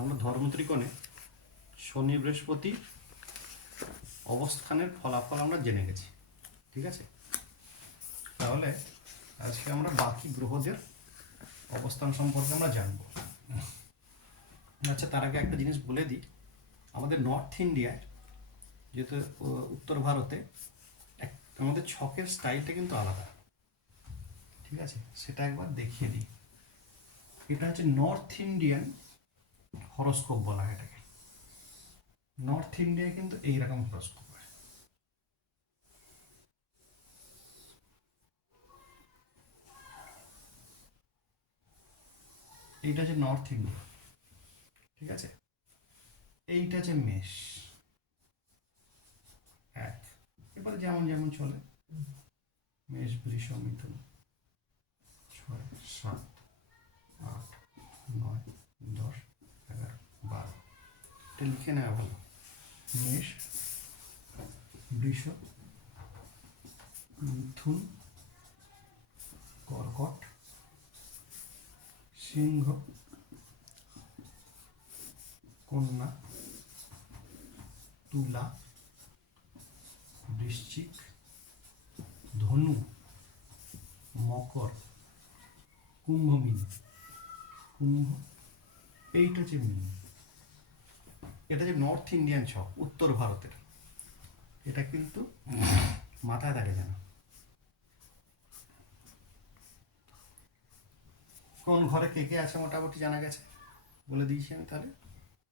আমরা ধর্মত্রিকোণে শনি বৃহস্পতি অবস্থানের ফলাফল আমরা জেনে গেছি, ঠিক আছে। তাহলে আজকে আমরা বাকি গ্রহদের অবস্থান সম্পর্কে আমরা জানবো। আচ্ছা, তার আগে একটা জিনিস বলে দিই, আমাদের নর্থ ইন্ডিয়ায় যেহেতু উত্তর ভারতে আমাদের ছকের স্টাইলটা কিন্তু আলাদা, ঠিক আছে। সেটা একবার দেখিয়ে দিই। এটা হচ্ছে নর্থ ইন্ডিয়ান হরোস্কোপ বলা হয় এটাকে। নর্থ ইন্ডিয়ায় কিন্তু এইরকম হরোস্কোপ হয়। এইটা হচ্ছে নর্থ ইন্ডিয়া, ঠিক আছে। এইটা হচ্ছে মেষ এক, এবারে যেমন যেমন চলে মেষ, বৃষ, মিথুন, 6, 7, 8, 9, 10, 11, 12। এটা লিখে নেওয়া ভালো। মেষ, বৃষ, মিথুন, কর্কট, সিংহ, কন্যা, তুলা, বৃশ্চিক, ধনু, মকর, কুম্ভ, মিন। কুম্ভ, এইটা হচ্ছে মিন। এটা যে নর্থ ইন্ডিয়ান ছক, উত্তর ভারতের। এটা কিন্তু মাথায় থাকে যেন। কোন ঘরে কে কে আছে মোটামুটি জানা গেছে, বলে দিয়েছি আমি। তাহলে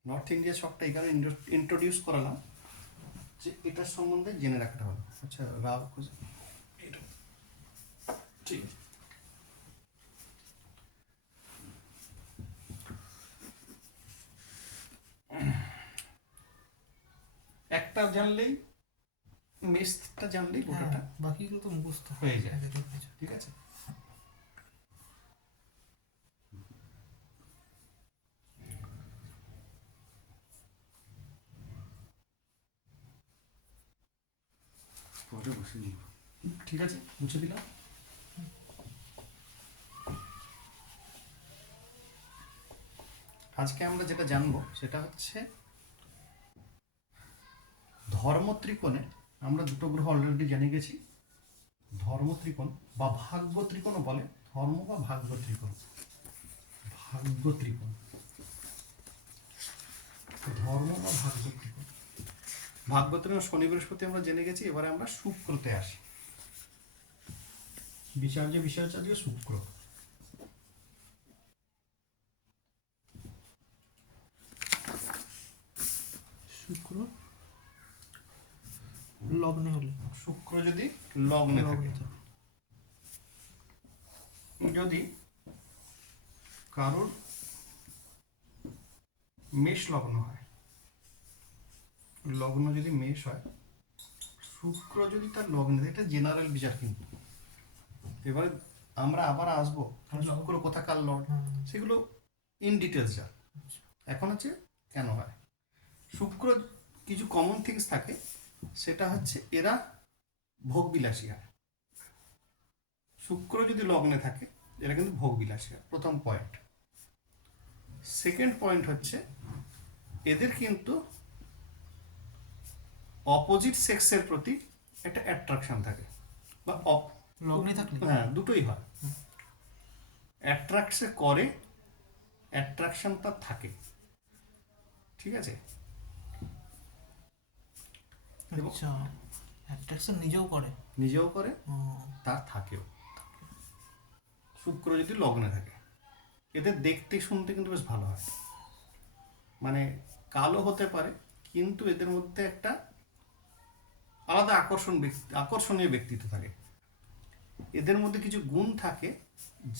নর্থ ইন্ডিয়া ছকটা এই কারণে ইন্ট্রোডিউস করালাম যে এটার সম্বন্ধে জেনে রাখাটা ভালো। আচ্ছা, রাব এটা ঠিক আছে। একটা জানলেই, মেষটা জানলেই গোটাটা বাকিগুলো তো মুখস্থ হয়ে যায়, ঠিক আছে। পরে বসে নিব, ঠিক আছে, মুছে দিলাম। আজকে আমরা যেটা জানবো সেটা হচ্ছে ধর্মত্রিকোণে আমরা দুটো গ্রহ অলরেডি জেনে গেছি। ধর্মত্রিকোণ বা ভাগ্য ত্রিকোণও বলে, ধর্ম বা ভাগ্য ত্রিকোণ। ভাগ্য ত্রিকোণ, ধর্ম বা ভাগ্য ত্রিকোণ। ভাগ্য ত্রিকোণ শনি বৃহস্পতি আমরা জেনে গেছি। এবারে আমরা শুক্রতে আসি। বিষয় হচ্ছে আজকে শুক্র। শুক্র লগ্নে হলে, শুক্র যদি লগ্নে থাকে, যদি কারোর মেষ লগ্ন হয়, লগ্ন যদি মেষ হয়, শুক্র যদি তার লগ্নে, এটা জেনারেল বিচার কিন্তু। এবারে আমরা আবার আসবো শুক্র কোথাকার লর্ড, সেগুলো ইন ডিটেলস যা। এখন হচ্ছে কেন হয় শুক্র, কিছু কমন থিংস থাকে। সেটা হচ্ছে এরা ভোগবিলাসী হয়। শুক্র যদি লগ্নে থাকে এরা কিন্তু ভোগবিলাসী হয়, প্রথম পয়েন্ট। সেকেন্ড পয়েন্ট হচ্ছে এদের কিন্তু অপোজিট সেক্সের প্রতি একটা অ্যাট্রাকশন থাকে, বা লগ্নে থাকলে হ্যাঁ, দুটোই হয়। অ্যাট্রাকশন করে, অ্যাট্রাকশনটা থাকে, ঠিক আছে। আচ্ছা, অ্যাট্রাকশন নিজেও করে তার থাকেও। শুক্র যদি লগ্নে থাকে, এদের দেখতে শুনতে কিন্তু বেশ ভালো হয়। মানে কালো হতে পারে, কিন্তু এদের মধ্যে একটা আলাদা আকর্ষণীয় ব্যক্তিত্ব থাকে। এদের মধ্যে কিছু গুণ থাকে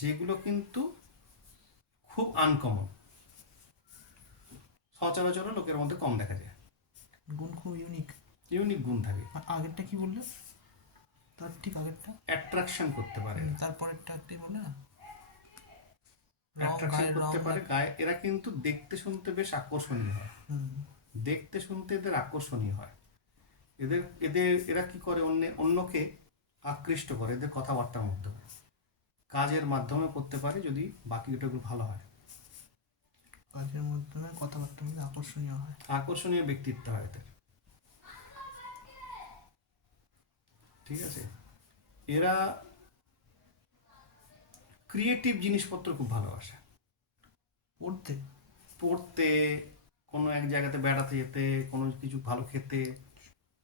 যেগুলো কিন্তু খুব আনকমন, সচরাচর লোকের মধ্যে কম দেখা যায়। গুণ খুব ইউনিক গুণ থাকে। আগেরটা কি বললে? তার ঠিক আগেরটা অ্যাট্রাকশন করতে পারে, তারপরেরটা কি বললে না? অ্যাট্রাকশন করতে পারে গায়ে। এরা কিন্তু দেখতে শুনতে বেশ আকর্ষণীয় হয়। দেখতে শুনতে এদের আকর্ষণীয় হয়। এদের এদের এরা কি করে, অন্যকে আকৃষ্ট করে এদের কথাবার্তার মাধ্যমে, কাজের মাধ্যমে করতে পারে যদি বাকিটা ভালো হয়। কাজের মাধ্যমে কথাবার্তা আকর্ষণীয় হয়। আকর্ষণীয় ব্যক্তিত্ব হয় এদের, ঠিক আছে। এরা ক্রিয়েটিভ জিনিসপত্র খুব ভালোবাসে, পড়তে। পড়তে, কোনো এক জায়গাতে বেড়াতে যেতে, কোনো কিছু ভালো খেতে,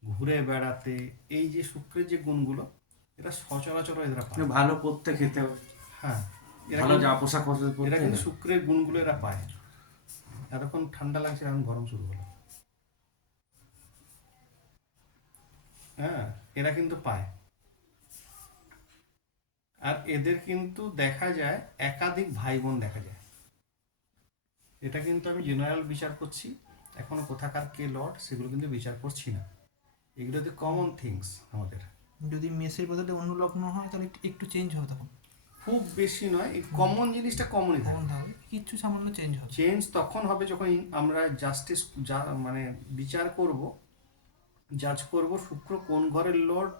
ঘুরে বেড়াতে। এই যে শুক্রের যে গুণগুলো, এরা সচরাচর এরা পায়। ভালো পড়তে খেতে, হ্যাঁ, এরা ভালো কিন্তু- যা পোশাক এরা পরতে কিন্তু শুক্রের গুণগুলো এরা পায়। এতক্ষণ ঠান্ডা লাগছে, এখন গরম শুরু হলো। হ্যাঁ, এরা কিন্তু পায়। আর এদের কিন্তু দেখা যায় একাধিক ভাই বোন দেখা যায়। এটা কিন্তু আমি জেনারেল বিচার করছি, এখনো কোথাকার কে লর্ড সেগুলো কিন্তু বিচার করছি না। এগুলো তো কমন থিংস আমাদের। যদি মেসের বদলে অন্য লগ্ন হয় তাহলে একটু চেঞ্জ হবে, তখন খুব বেশি নয়, এই কমন জিনিসটা কমনই থাকে। তখন তাহলে কিচ্ছু সামান্য চেঞ্জ হবে। চেঞ্জ তখন হবে যখন আমরা জাস্টিস মানে বিচার করব, জাজ করব শুক্র কোন ঘরের লর্ড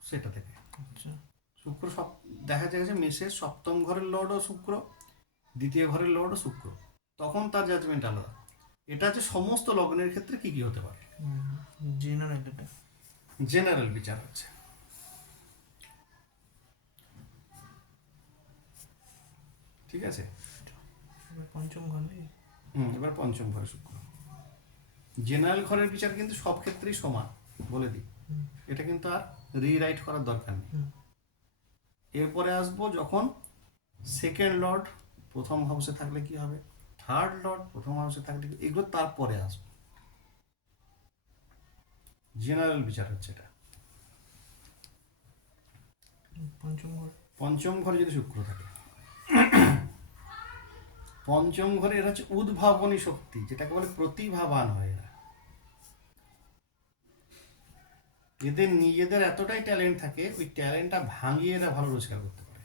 সেটা থেকে। আচ্ছা, শুক্র সব দেখা যায় যে মেষের সপ্তম ঘরের লর্ডও শুক্র, দ্বিতীয় ঘরের লর্ডও শুক্র, তখন তার জাজমেন্ট আলাদা। এটা হচ্ছে সমস্ত লগ্নের ক্ষেত্রে কি কি হতে পারে, জেনারেল এটা। জেনারেল বিচার হচ্ছে। ঠিক আছে। এবার পঞ্চম ঘর নেই। এবার পঞ্চম ঘরে শুক্র। জেনারেল ঘরের বিচার কিন্তু সব ক্ষেত্রেই সমান, বলে দিই। এটা কিন্তু আর রিরাইট করার দরকার নেই। এরপরে আসবো যখন সেকেন্ড লর্ড প্রথম হাউসে থাকলে কি হবে, থার্ড লর্ড প্রথম হাউসে থাকলে কি, এগুলো তারপরে আসবো। জেনারেল বিচার হচ্ছে এটা। পঞ্চম ঘর। পঞ্চম ঘরে যদি শুক্র থাকে, পঞ্চম ঘরে এরা হচ্ছে উদ্ভাবনী শক্তি, যেটাকে বলে প্রতিভাবান হয় এরা। এদের নিজেদের এতটাই ট্যালেন্ট থাকে, ওই ট্যালেন্টটা ভাঙিয়ে এরা ভালো রোজগার করতে পারে।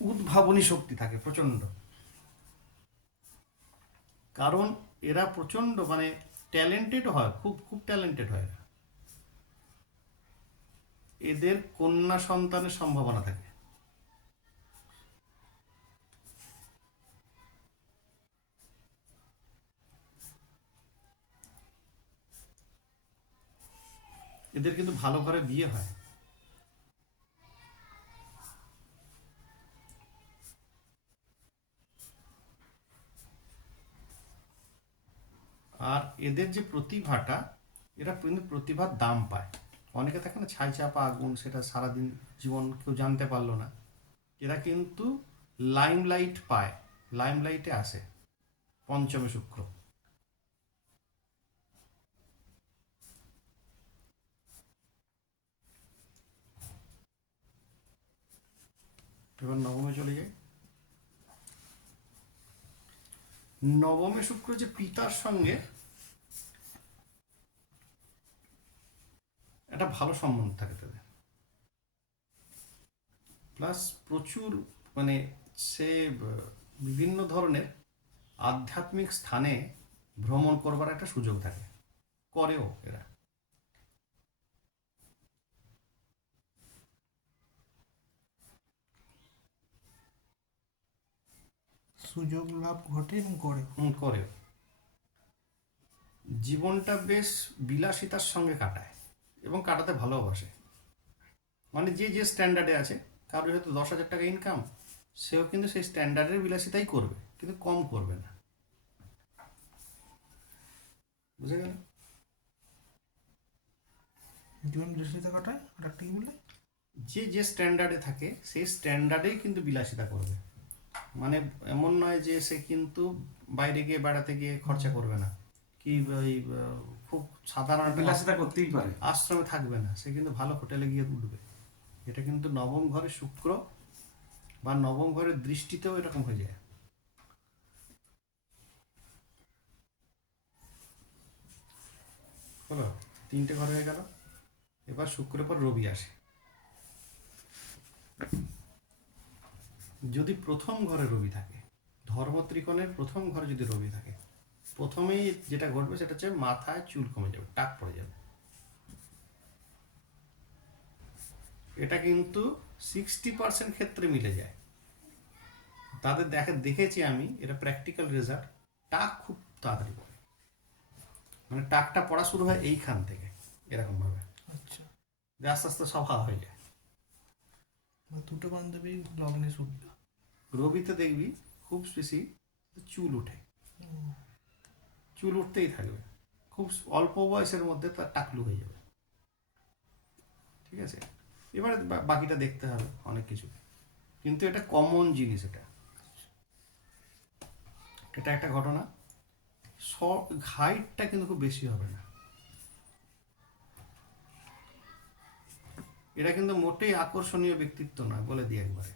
উদ্ভাবনী শক্তি থাকে প্রচন্ড, কারণ এরা প্রচন্ড মানে ট্যালেন্টেড হয়, খুব খুব ট্যালেন্টেড হয় এরা। এদের কন্যা সন্তানের সম্ভাবনা থাকে। এদের কিন্তু ভালো ঘরে বিয়ে হয়। আর এদের যে প্রতিভাটা, এরা কিন্তু প্রতিভার দাম পায়। অনেকে থাকে না ছাই চাপা আগুন, সেটা সারাদিন জীবন কেউ জানতে পারলো না, এরা কিন্তু লাইমলাইট পায়, লাইমলাইটে আসে পঞ্চমে শুক্র। এবার নবমে চলে যাই। নবমে শুক্র যে পিতার সঙ্গে একটা ভালো সম্বন্ধ থাকে তাদের, প্লাস প্রচুর মানে সে বিভিন্ন ধরনের আধ্যাত্মিক স্থানে ভ্রমণ করবার একটা সুযোগ থাকে, করেও এরা। সুযোগ লাভ ঘটে এবং করে। করেও জীবনটা বেশ বিলাসিতার সঙ্গে কাটায় এবং কাটাতে ভালোবাসে। মানে যে যে স্ট্যান্ডার্ডে আছে, কারোর হয়তো 10,000 টাকা ইনকাম, সেও কিন্তু সেই স্ট্যান্ডার্ডের বিলাসিতাই করবে, কিন্তু কম করবে না। বুঝে গেল? জীবন বিলাসিতা কাটায়। আর একটা কি বলে, যে যে স্ট্যান্ডার্ডে থাকে সেই স্ট্যান্ডার্ডেই কিন্তু বিলাসিতা করবে। মানে এমন নয় যে সে কিন্তু বাইরে গিয়ে বেড়াতে গিয়ে খরচা করবে না, কি ওই খুব সাধারণ একটা বিলাসিতা করতেই পারে। আশ্রমে থাকবে না, সে কিন্তু ভালো হোটেলে গিয়ে উঠবে। এটা কিন্তু নবম ঘরে শুক্র বা নবম ঘরের দৃষ্টিতেও এরকম হয়ে যায়। হলো, 3টে ঘর হয়ে গেল। এবার শুক্রের পর রবি আসে। যদি প্রথম ঘরে রবি থাকে, ধর্ম ত্রিকোণের প্রথম ঘরে যদি রবি থাকে, প্রথমেই যেটা ঘটবে সেটা হচ্ছে মাথায় চুল কমে যাবে, টাক পড়ে যাবে। এটা কিন্তু 60% ক্ষেত্রে মিলে যায়। তাদের দেখেছি আমি, এটা প্র্যাকটিক্যাল রেজাল্ট। টাক খুব তাড়াতাড়ি পড়ে, মানে টাকটা পড়া শুরু হয় এইখান থেকে এরকমভাবে, আচ্ছা, যে আস্তে আস্তে সব হাওয়া হয়ে যায়। দুটো বান্ধবী লগ্নে শুনবে। রবিতে দেখবি খুব বেশি চুল ওঠে, চুল উঠতেই থাকবে, খুব অল্প বয়সের মধ্যে তার টাকলু হয়ে যাবে। ঠিক আছে, এবারে বাকিটা দেখতে হবে অনেক কিছু, কিন্তু এটা কমন জিনিস, এটা একটা ঘটনা। হাইটটা কিন্তু খুব বেশি হবে না, এটা কিন্তু মোটেই আকর্ষণীয় ব্যক্তিত্ব নয়, বলে দিই একবারে।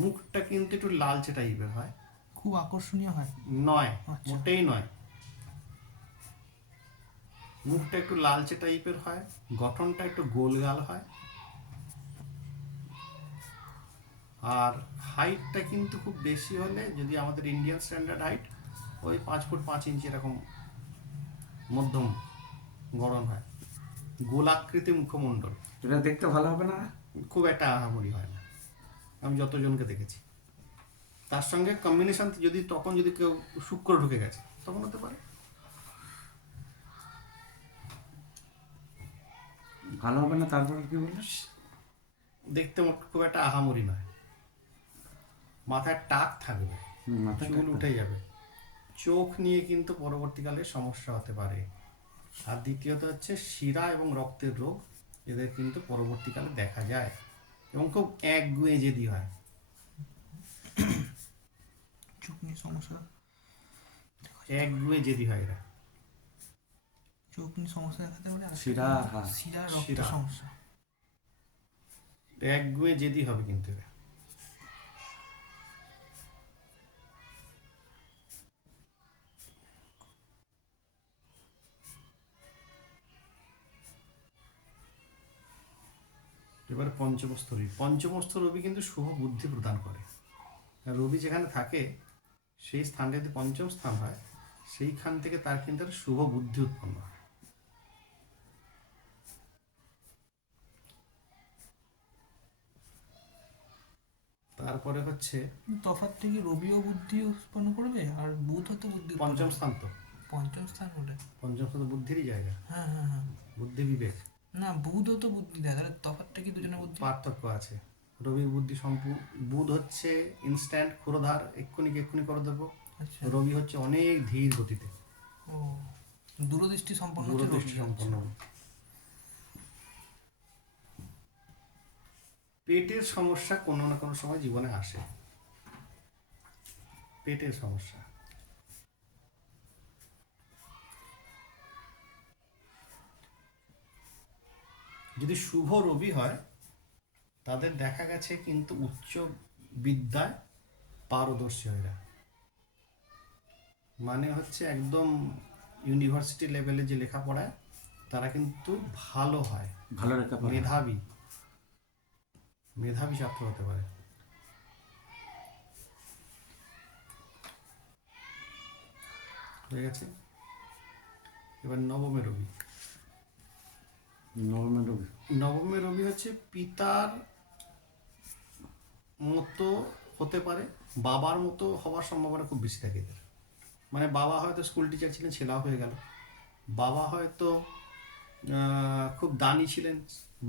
মুখটা কিন্তু একটু লালচে টাইপের হয়। খুব আকর্ষণীয় হয়? নয়, আচ্ছা। মোটেই নয়। মুখটা একটু লালচে টাইপের হয়, গঠনটা একটু গোলগাল হয়, আর হাইটটা কিন্তু খুব বেশি হলে, যদি আমাদের ইন্ডিয়ান স্ট্যান্ডার্ড হাইট ওই 5 ফুট 5 ইঞ্চি এরকম মধ্যম গড়ন হয়, গোলাকৃতি মুখমণ্ডল। এটা দেখতে ভালো হবে না? খুব একটা আহামরি হয় না, আমি যতজনকে দেখেছি। তার সঙ্গে কম্বিনেশন যদি তখন যদি কেউ শুক্র ঢুকে গেছে তখন হতে পারে। ভালো হবে না, তারপর কি বললে? দেখতে খুব একটা আহামরি নয়, মাথায় টাক থাকবে, মাথায় চুল উঠে যাবে, চোখ নিয়ে কিন্তু পরবর্তীকালে সমস্যা হতে পারে। আর দ্বিতীয়ত হচ্ছে শিরা এবং রক্তের রোগ, এদের কিন্তু পরবর্তীকালে দেখা যায়, এবং খুব একগুঁয়ে জেদি হয়। চোখ নিয়ে সমস্যা? একগুঁয়ে জেদি হয় এরা। চোখ নিয়ে সমস্যা দেখাতে পারে, আর শিরা, হ্যাঁ। শিরা রক্ত শিরা। সমস্যা। একগুঁয়ে জেদি হবে কিন্তু এরা। এবারে পঞ্চমস্থ রবি। পঞ্চমস্থ রবি কিন্তু শুভ বুদ্ধি প্রদান করে। আর রবি যেখানে থাকে সেই স্থানটা যদি পঞ্চম স্থান হয়, সেইখান থেকে তার কিন্তু একটা শুভ বুদ্ধি উৎপন্ন হয়। তারপরে হচ্ছে তফাৎটা কি রবিও বুদ্ধি উৎপন্ন করবে, আর বুধ হয়তো বুদ্ধি উৎপন্ন পঞ্চম করবে? স্থান তো, পঞ্চম স্থান বলে? পঞ্চম স্থান তো বুদ্ধিরই জায়গা, হ্যাঁ হ্যাঁ হ্যাঁ। বুদ্ধি বিবেক। না, বুধও তো বুদ্ধি দেয়, তাহলে তফাৎটা কি দুজনের বুদ্ধি? পার্থক্য আছে। রবির বুদ্ধি সম্পূর্ণ, বুধ হচ্ছে ইনস্ট্যান্ট ক্ষুরধার, এক্ষুনি করে দেবো। আচ্ছা। রবি হচ্ছে অনেক ধীর গতিতে, ও, দূরদৃষ্টি সম্পন্ন হচ্ছে দূরদৃষ্টি রবি। সম্পন্ন। পেটের সমস্যা কোনো না কোনো সময় জীবনে আসে, পেটের সমস্যা। যদি শুভ রবি হয় তাদের দেখা গেছে কিন্তু উচ্চ বিদ্যায় পারদর্শী হয় এরা। মানে হচ্ছে একদম ইউনিভার্সিটি লেভেলে যে লেখাপড়ায় তারা কিন্তু ভালো হয়, ভালো রেখা পাবে। মেধাবী, মেধাবী ছাত্র হতে পারে। হয়ে গেছে। এবার নবমে রবি। নবমে রবি। নবমে রবি হচ্ছে পিতার মতো হতে পারে, বাবার মতো হওয়ার সম্ভাবনা খুব বেশি থাকে এদের। মানে বাবা হয়তো স্কুল টিচার ছিলেন, ছেলেও হয়ে গেল। বাবা হয়তো খুব দানি ছিলেন,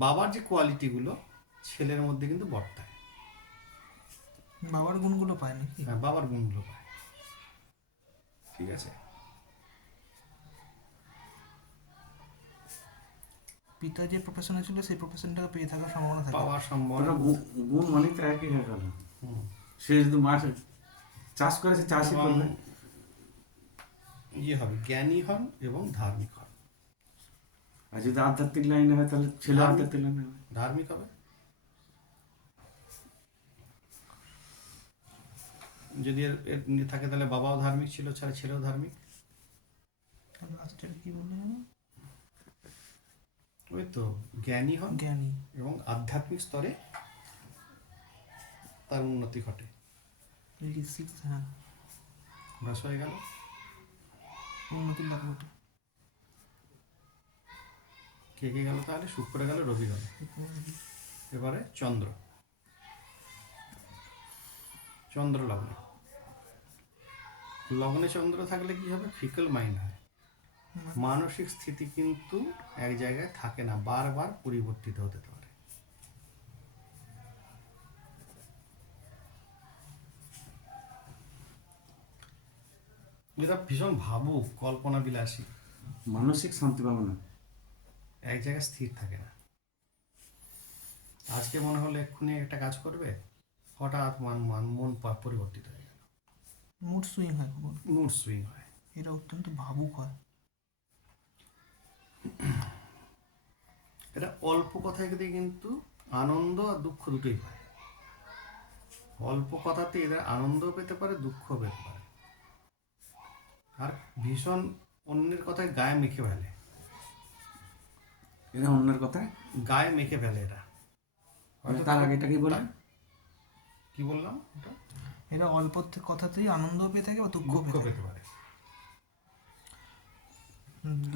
বাবার যে কোয়ালিটিগুলো ছেলের মধ্যে কিন্তু বর্তায়। বাবার গুণগুলো পায় নাকি? হ্যাঁ, বাবার গুণগুলো পায়। ঠিক আছে। পিতা যে প্রফেশনে ছিল সেই প্রফেশনটাকে পেয়ে থাকার সম্ভাবনা থাকে। পাওয়ার সম্ভাবনা। ওটা গুণ মানেই তো একই হয়ে গেল। সে যদি মাছ চাষ করে, সে চাষই এবং করবে। ইয়ে হবে, জ্ঞানী হন এবং ধার্মিক হন। আর যদি আধ্যাত্মিক লাইনে হয় তাহলে ছেলে ধার্মিক। আধ্যাত্মিক লাইনে হবে। ধার্মিক হবে। যদি এর থাকে তাহলে বাবাও ধার্মিক ছিল, ছেলেও ধার্মিক। লাস্টের কি বললেন? ওই তো, জ্ঞানী হন জ্ঞানী এবং আধ্যাত্মিক স্তরে তার উন্নতি ঘটে। সিক্স, হ্যাঁ, ব্যাস হয়ে গেল। উন্নতির লাভ ঘটে। কে কে গেল তাহলে? শুক্র গেল, রবি গেল, এবারে চন্দ্র। চন্দ্র লগ্নে, লগ্নে চন্দ্র থাকলে কি হবে? ফিকল মাইন্ড হয়, মানসিক স্থিতি কিন্তু এক জায়গায় থাকে না, বারবার পরিবর্তিত হতে পারে। যেটা ভীষণ ভাবুক, কল্পনা বিলাসী, মানসিক শান্তি পাবে না। এক জায়গায় স্থির থাকে না। আজকে মনে হলো এক্ষুনি একটা কাজ করবে, হঠাৎ মন পরিবর্তিত হয়ে গেল, মুড সুইং হয় খুব, মুড সুইং হয়। এরা অত্যন্ত ভাবুক হয়। এটা অল্প কথায় কিন্তু আনন্দ আর দুঃখ দুটোই হয়। অল্প কথাতে এরা আনন্দ পেতে পারে, দুঃখ পেতে পারে, আর ভীষণ অন্যের কথায় গায়ে মেখে ফেলে, এরা অন্যের কথায় গায়ে মেখে ফেলে এরা। হয়তো তার আগে এটা কি বলে? কি বললাম এটা? এরা অল্প কথাতেই আনন্দ পেয়ে থাকে বা দুঃখ দুঃখ পেয়ে থাকে। পেতে পারে।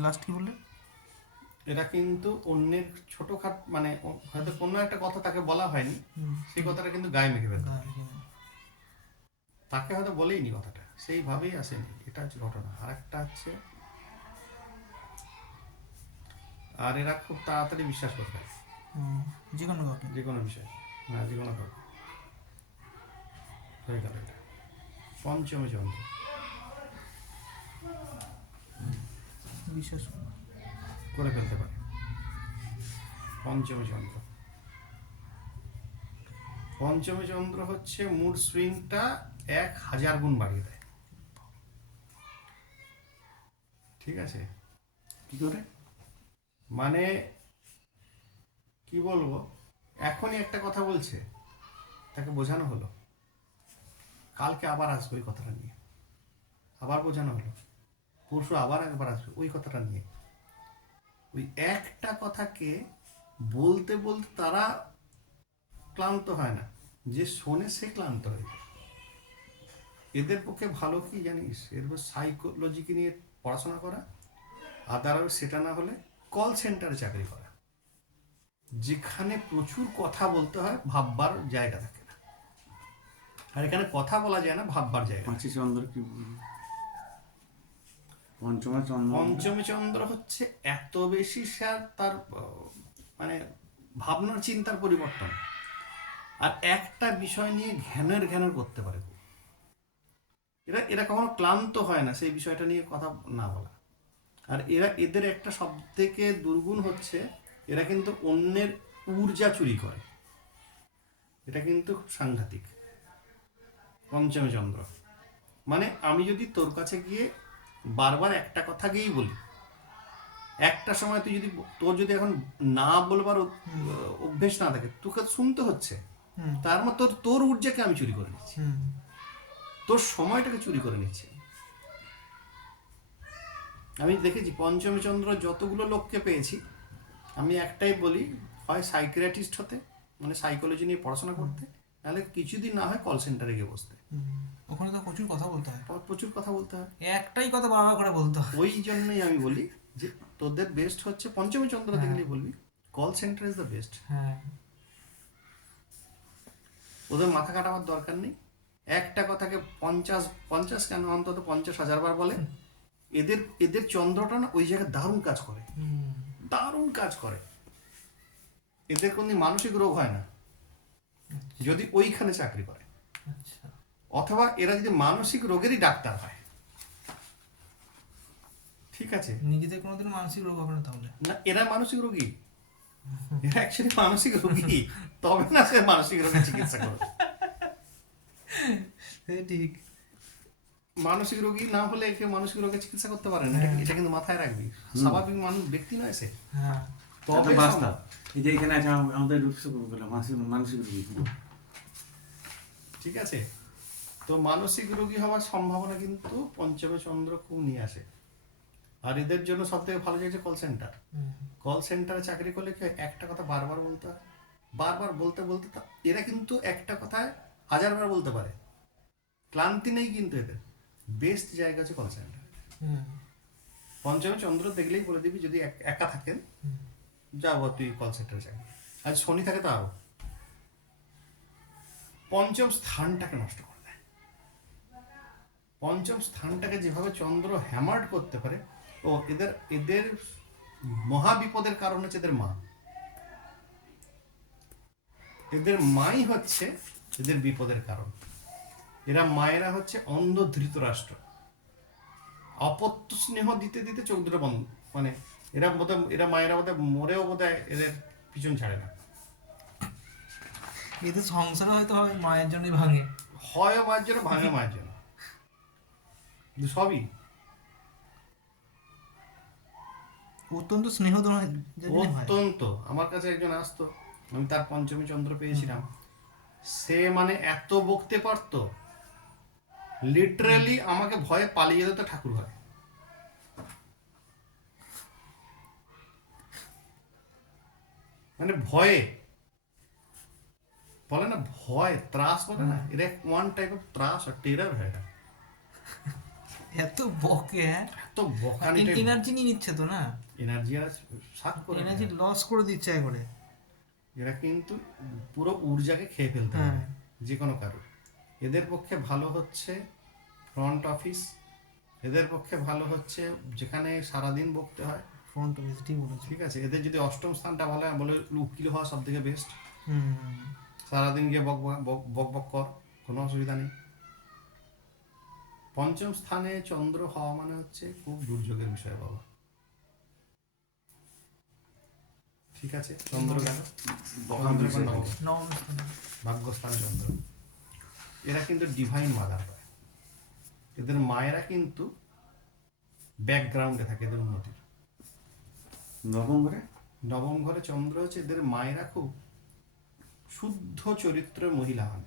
লাস্ট কি বললে? এরা কিন্তু অন্যের ছোটখাট মানে হয়তো কোনো একটা কথা তাকে বলা হয়নি, সেই কথাটা কিন্তু গায়ে মেখে ফেলতে পারে। তাকে হয়তো বলেইনি কথাটা, সেইভাবেই আসেনি, এটা হচ্ছে ঘটনা। আর একটা হচ্ছে, আর এরা খুব তাড়াতাড়ি বিশ্বাস করতে পারে যে কোনো কাউকে। যে কোনো বিষয়, হ্যাঁ যে কোনো কাউকে। হয়ে গেল এটা পঞ্চমী চন্দ্র। বিশ্বাস করে ফেলতে পারে পঞ্চমী চন্দ্র। পঞ্চমী চন্দ্র হচ্ছে মুড সুইংটা 1000 গুণ বাড়িয়ে দেয়। ঠিক আছে? কি করে? মানে কি বলবো, এখনই একটা কথা বলছে, তাকে বোঝানো হলো, কালকে আবার আসবে ওই কথাটা নিয়ে, আবার বোঝানো হলো, পরশু আবার একবার আসবে ওই কথাটা নিয়ে। ওই একটা কথাকে বলতে বলতে তারা ক্লান্ত হয় না, যে শোনে সে ক্লান্ত হয়ে যায়। এদের পক্ষে ভালো কি জানিস, এর সাইকোলজিকে নিয়ে পড়াশোনা করা, আদারও সেটা না হলে কল সেন্টারে চাকরি করা, যেখানে প্রচুর কথা বলতে হয়, ভাববার জায়গা থাকে না। আর এখানে কথা বলা যায় না, ভাববার জায়গা। পাঁচই চন্দ্র কি বলবো? পঞ্চমী চন্দ্র, পঞ্চমী চন্দ্র হচ্ছে এত বেশি স্যার তার মানে ভাবনার চিন্তার পরিবর্তন, আর একটা বিষয় নিয়ে ঘ্যানের করতে পারে। এরা এরা কখনো ক্লান্ত হয় না সেই বিষয়টা নিয়ে কথা না বলা। আর এদের একটা সব থেকে দুর্গুণ হচ্ছে, এরা কিন্তু অন্যের ঊর্জা চুরি করে, এটা কিন্তু খুব সাংঘাতিক। পঞ্চমী চন্দ্র মানে আমি যদি তোর কাছে গিয়ে বারবার একটা কথাকেই বলি, একটা সময় তুই যদি তোর যদি এখন না বলবার অভ্যেস না থাকে, তোকে শুনতে হচ্ছে, তার মানে তোর ঊর্জাকে আমি চুরি করে নিচ্ছি, তোর সময়টাকে চুরি করে নিচ্ছি। আমি দেখেছি পঞ্চমী চন্দ্র যতগুলো লোককে পেয়েছি, আমি একটাই বলি, হয় সাইকিয়াট্রিস্ট হতে, মানে সাইকোলজি নিয়ে পড়াশোনা করতে, নাহলে কিছুদিন না হয় কল সেন্টারে গিয়ে বসতে। ওখানে তো প্রচুর কথা বলতে হয়, প্রচুর কথা বলতে হয়, একটাই কথা বারবার করে বলতে হয়। ওই জন্যই আমি বলি যে তোদের বেস্ট হচ্ছে পঞ্চমী চন্দ্র দেখলেই বলবি call centre is the best. হ্যাঁ, ওদের মাথা কাটাবার দরকার নেই, একটা কথাকে 50 কেন অন্তত 50,000 বার বলে। এদের চন্দ্রটা না ওই জায়গায় দারুণ কাজ করে, দারুণ কাজ করে। এদের কোনো মানসিক রোগ হয় না যদি ওইখানে চাকরি করে, আচ্ছা, অথবা এরা যদি মানসিক রোগেরই ডাক্তার হয়। ঠিক আছে, নিজেদের কোনোদিন মানসিক রোগ হবে না তাহলে? না এরা মানসিক রোগী, এরা অ্যাকচুয়ালি মানসিক রোগী, তবে না সে মানসিক রোগের চিকিৎসা করবে। ঠিক, মানসিক রোগী না হলে কেউ মানসিক রোগের চিকিৎসা করতে পারে না, এটা কিন্তু মাথায় রাখবি। স্বাভাবিক মানুষ ব্যক্তি নয় সে, হ্যাঁ, তবে বাস্তা এই যে এখানে আছে আমাদের মানসিক মানসিক রোগী। ঠিক আছে, তো মানসিক রোগী হওয়ার সম্ভাবনা কিন্তু পঞ্চমী চন্দ্র খুব নিয়ে আসে। আর এদের জন্য সব থেকে ভালো জায়গা কল সেন্টার। কল সেন্টারে চাকরি করলে কি হয়, একটা কথা বারবার বলতে হয়, বারবার বলতে বলতে এরা কিন্তু একটা কথায় 1000 বার বলতে পারে, ক্লান্তি নেই কিন্তু এদের। বেস্ট জায়গা হচ্ছে কল সেন্টার। পঞ্চমী চন্দ্র দেখলেই বলে দিবি, যদি একা থাকেন যাবো তুই কল সেন্টারে চাকরি, আর শনি থাকে তো আরো। পঞ্চম স্থানটাকে নষ্ট করে দেয়। পঞ্চম স্থানটাকে যেভাবে চন্দ্র হ্যামার্ড করতে পারে, ও এদের এদের মহাবিপদের কারণ হচ্ছে এদের মা। এদের মাই হচ্ছে এদের বিপদের কারণ। এরা মায়েরা হচ্ছে অন্ধ ধৃতরাষ্ট্র, অপত্য স্নেহ দিতে দিতে চোখ দুটো বন্ধ, মানে এরা মায়েরা বোধহয় মরেও বোধহয় এদের পিছন ছাড়ে না। এদের সংসার হয়তো হয় মায়ের জন্যই ভাঙে। হয় মায়ের জন্য, ভাঙে মায়ের জন্য, কিন্তু সবই অত্যন্ত স্নেহধন হয়। অত্যন্ত। আমার কাছে একজন আসতো, আমি তার পঞ্চমী চন্দ্র পেয়েছিলাম, সে মানে এত বকতে পারতো, লিটারেলি আমাকে ভয়ে পালিয়ে যেত ঠাকুর ঘরে। মানে ভয়ে, বলে না ভয়, ত্রাস বলে না, এরা ওয়ান টাইপ অফ ত্রাস আর টেরার হয় এরা। এত বকে, হ্যাঁ, এত বকানি, এনার্জি নিয়ে নিচ্ছে তো না, এনার্জি আর সাত করে এনার্জি দেয়। লস করে দিচ্ছে একবারে। এরা কিন্তু পুরো ঊর্জাকে খেয়ে ফেলতে পারে যে কোনো কারো। এদের পক্ষে ভালো হচ্ছে ফ্রন্ট অফিস, এদের পক্ষে ভালো হচ্ছে যেখানে সারাদিন বকতে হয়। ফ্রন্ট অফিস, ঠিক বলেছি। ঠিক আছে, এদের যদি অষ্টম স্থানটা ভালো হয়, বলে উকিল হওয়া সব থেকে বেস্ট। হুম। সারাদিন গিয়ে বক বক বক বক কর, কোনো অসুবিধা নেই। পঞ্চম স্থানে চন্দ্র হওয়া মানে হচ্ছে খুব দুর্যোগের বিষয় বাবা। ঠিক আছে, চন্দ্র গেল, চন্দ্র এবার নবম, নবম স্থানে। ভাগ্যস্থানে চন্দ্র। এরা কিন্তু ডিভাইন মাদার পায়, এদের মায়েরা কিন্তু ব্যাকগ্রাউন্ডে থাকে এদের উন্নতির। নবম ঘরে নবম ঘরে চন্দ্র হচ্ছে, এদের মায়েরা খুব শুদ্ধ চরিত্রের মহিলা হন।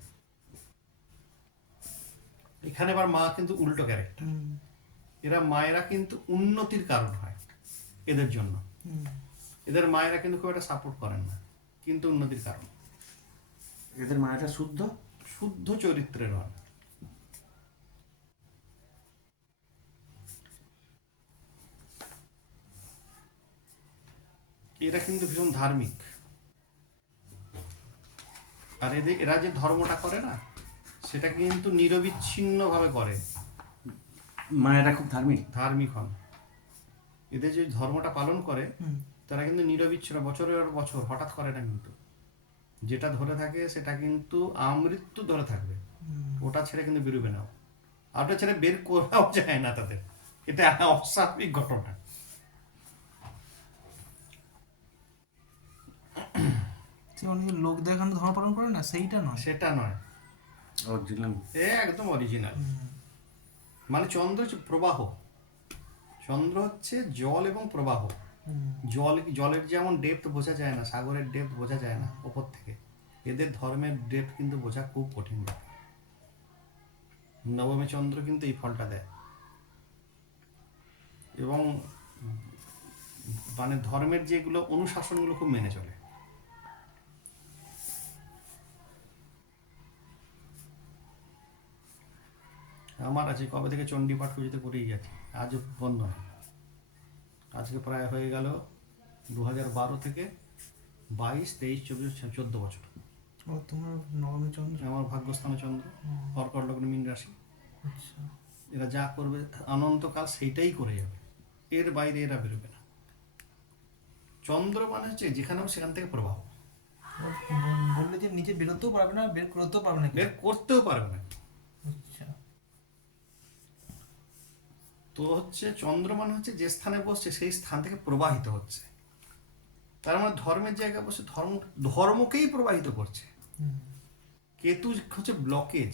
এখানে আবার মা কিন্তু উল্টো ক্যারেক্টার। এরা মায়েরা কিন্তু উন্নতির কারণ হয় এদের জন্য। এদের মায়েরা কিন্তু খুব একটা সাপোর্ট করেন না, কিন্তু উন্নতির কারণ। এদের মায়েরা শুদ্ধ শুদ্ধ চরিত্রের হন। এরা কিন্তু ভীষণ ধার্মিক, আর এরা যে ধর্মটা করে না, সেটা কিন্তু নিরবিচ্ছিন্ন ভাবে করে। মায়েরা খুব ধার্মিক হন। এদের যে ধর্মটা পালন করে, তারা কিন্তু নিরবিচ্ছিন্ন, বছরের বছর হঠাৎ করে না, কিন্তু যেটা ধরে থাকে সেটা কিন্তু আমৃত্যু ধরে থাকবে, ওটা ছেড়ে কিন্তু বেরোবে না, আর ওটা ছেড়ে বের করাও যায় না তাদের। এটা অস্বাভাবিক ঘটনা। অনেকে লোক দেখানো ধর্ম পালন করে না, সেইটা নয়, সেটা নয়, অরিজিনাল, একদম অরিজিনাল। মানে চন্দ্র হচ্ছে প্রবাহ, চন্দ্র হচ্ছে জল এবং প্রবাহ। জলের যেমন ডেপথ বোঝা যায় না, সাগরের ডেপথ বোঝা যায় না ওপর থেকে, এদের ধর্মের ডেপথ কিন্তু বোঝা খুব কঠিন ব্যাপার। নবমে চন্দ্র কিন্তু এই ফলটা দেয়, এবং মানে ধর্মের যেগুলো অনুশাসনগুলো খুব মেনে চলে। আমার আছে কবে থেকে চণ্ডী পাঠ পুজোতে করেই যাচ্ছি, আজও বন্ধ নেই। আজকে প্রায় হয়ে গেল 2012 থেকে 22, 23, 24, 14 বছর। ও তোমার নবমী চন্দ্র। আমার ভাগ্যস্থানে চন্দ্র, কর্কট লগ্নে মীন রাশি। আচ্ছা। এরা যা করবে অনন্তকাল সেইটাই করে যাবে, এর বাইরে এরা বেরোবে না। চন্দ্র মানে হচ্ছে যেখানে হোক সেখান থেকে প্রবাহ, বললে যে নিচে বেরোতেও পারবে না, বের করতেও পারবে না, বের করতেও পারবে না। আচ্ছা। তো হচ্ছে চন্দ্র মানে হচ্ছে যে স্থানে বসছে সেই স্থান থেকে প্রবাহিত হচ্ছে, তার মানে ধর্মের জায়গায় বসে ধর্মকেই প্রবাহিত করছে। কেতু হচ্ছে ব্লকেজ,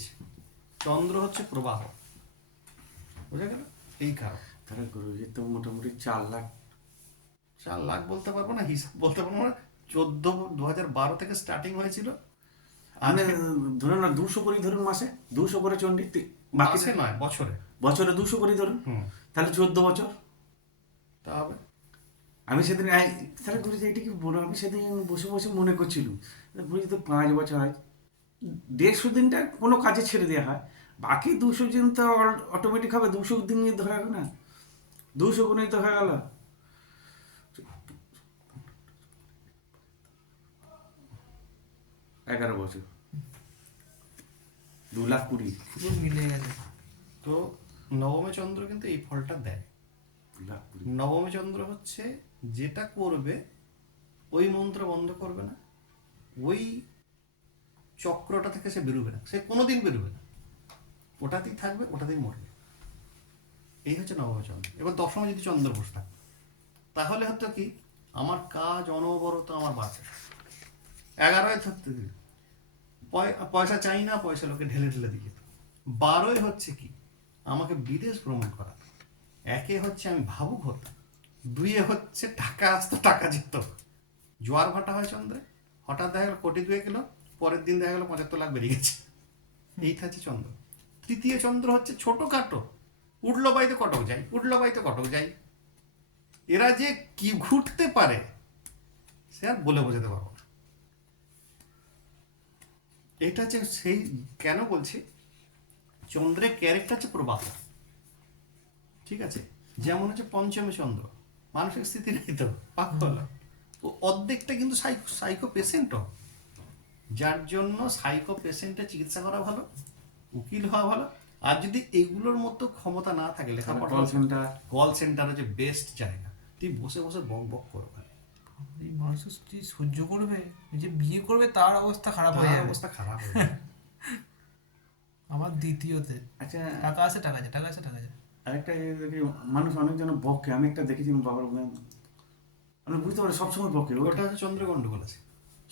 চন্দ্র হচ্ছে প্রবাহ, বুঝা গেল? এই কারণ। তাহলে গুরুজি তো মোটামুটি 4 লাখ 4 লাখ বলতে পারবো না, হিসাব বলতে পারবো না। 2012 থেকে স্টার্টিং হয়েছিল, মানে ধরুন না 200 করে ধরুন, মাসে 200 করে চণ্ডী, বাকি মাসে নয় বছরে, বছরে 200 করে ধরুন, তাহলে 14 বছর। তা হবে। আমি সেদিন তাহলে গুরুজি এটা কি বলো, আমি সেদিন বসে বসে মনে করছিলাম, গুরুজি তো 5 বছর হয়, 150 দিনটা কোনো কাজে ছেড়ে দেওয়া হয়, বাকি 200 দিন তো অটোমেটিক হবে, 200 দিন নিয়ে ধরা হবে না, 200 গুণেই তো হয়ে গেল। 11 বছর, 2,20,000। পুরো মিলে গেছে। তো নবমে চন্দ্র কিন্তু এই ফলটা দেয়। লাভ করি। নবমে চন্দ্র হচ্ছে যেটা করবে ওই মন্ত্র বন্ধ করবে না, ওই চক্রটা থেকে সে বেরোবে না, সে কোনোদিন বেরোবে না, ওটাতেই থাকবে, ওটাতেই মরবে। এই হচ্ছে নবমে চন্দ্র। এবার দশমে যদি চন্দ্র বসে থাকে তাহলে হতো কি, আমার কাজ অনবরত আমার বাড়ছে। 11 থাকতে দিল পয়সা চাই না, পয়সা লোকে ঢেলে ঢেলে দিয়ে যেত। 12 হচ্ছে কি, আমাকে বিদেশ ভ্রমণ করা। 1 হচ্ছে আমি ভাবুক হতাম। 2 হচ্ছে টাকা আসতো, টাকা যেত। জোয়ার ভাটা হয় চন্দ্রে, হঠাৎ দেখা গেল কোটি 2 গেল, পরের দিন দেখা গেল 75 লাখ বেরিয়ে গেছে। এইটা হচ্ছে চন্দ্র। তৃতীয় চন্দ্র হচ্ছে ছোটখাটো, উঠলো বাইতে কটক যাই, উঠলো বাইতে কটক যাই। এরা যে কি ঘুরতে পারে সে আর বলে বোঝাতে পারবো না। এটা হচ্ছে সেই, কেন বলছি, চন্দ্রের ক্যারেক্টার হচ্ছে প্রবাহ। ঠিক আছে, যেমন হচ্ছে পঞ্চমী চন্দ্র, মানসিক স্থিতি নেই তো, পাগল, ও অর্ধেকটা কিন্তু সাইকো পেশেন্টও। যার জন্য সাইকো পেশেন্টের চিকিৎসা করা ভালো, উকিল হওয়া ভালো। আর যদি এগুলোর মতো ক্ষমতা না থাকে, লেখাপড়া, কল সেন্টার হচ্ছে বেস্ট জায়গা। তুই বসে বসে বক বক করবে, এই মানুষ কি সহ্য করবে? যে বিয়ে করবে তার অবস্থা খারাপ হয়ে যাবে। অবস্থা খারাপ হয়ে যাবে। আমার দ্বিতীয়তে আচ্ছা, টাকা আছে, টাকা আছে, টাকা আছে, টাকা আছে। আরেকটা দেখি, মানুষ অনেকজন বকে, আমি একটা দেখেছি বাবার আমি বুঝতে পারি সবসময় বকে, ওটা হচ্ছে চন্দ্রে গন্ডগোল আছে।